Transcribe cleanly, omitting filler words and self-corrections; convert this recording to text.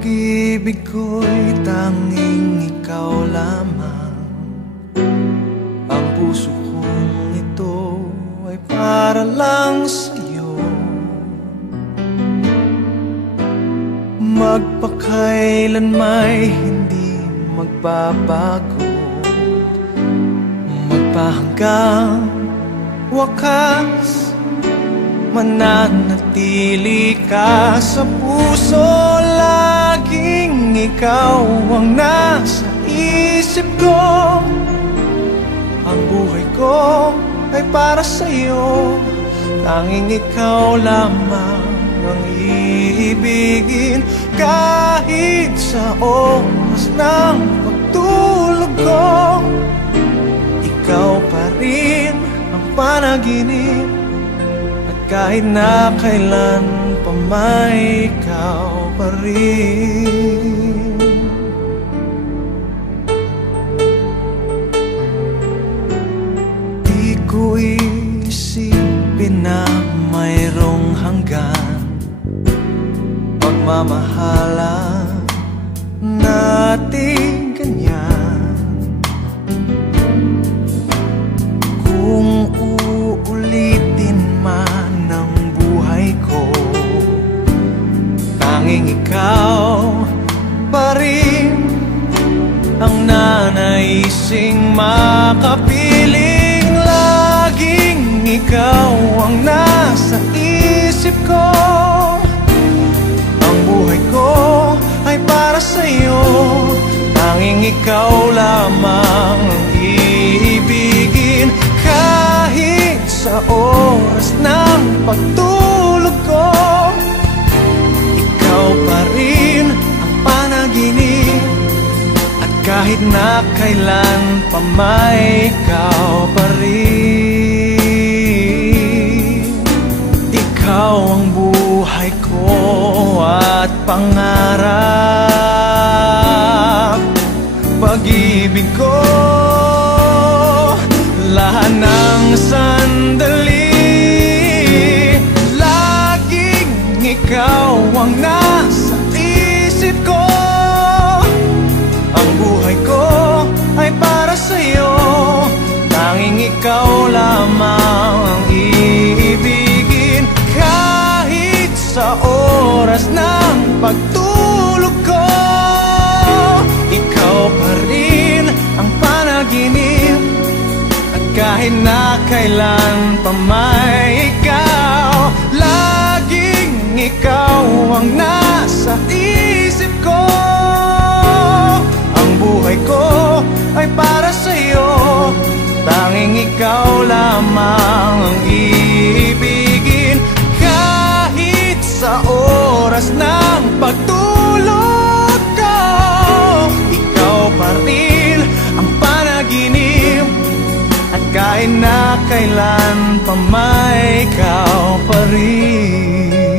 Pag-ibig ko'y tanging ikaw lamang. Ang puso kong ito ay para lang sa'yo. Magpakailan may hindi magbabago, magpahanggang wakas, mananatili ka sa puso. Laging ikaw ang nasa isip ko. Ang buhay ko ay para sa'yo. Tanging ikaw lamang ang iibigin. Kahit sa oras ng pagtulog ko, ikaw pa rin ang panaginip. Kahit na kailan pa may ikaw pa rin. Di ko isipin na mayroong hanggan pagmamahalan natin ganyan. Kung uulitin man ang buhay ko, tanging ikaw pa rin ang nanaising makapiling. Laging ikaw ang nasa isip ko. Ang buhay ko ay para sa'yo. Tanging ikaw lamang ang iibigin. Kahit sa oras ng pagtulog ko, ikaw pa rin ang panaginip. At kahit na kailan pa may ikaw pa rin. Ikaw ang buhay ko at pangarap. Pag-ibig ko, lahat ng sandali, laging ikaw ang nasa isip ko. Ang buhay ko ay para sa'yo. Tanging ikaw lamang ang iibigin. Kahit sa oras ng pagtulog ko, ikaw pa rin ang panaginip. Kahit na kailan pa may ikaw, laging ikaw ang nasa isip ko. Ang buhay ko ay para sa'yo. Tanging ikaw lamang ang iibigin. Kahit sa oras ng pagtulog ko, ikaw pa rin ang panaginip. At kahit na kailan pa may ikaw pa rin.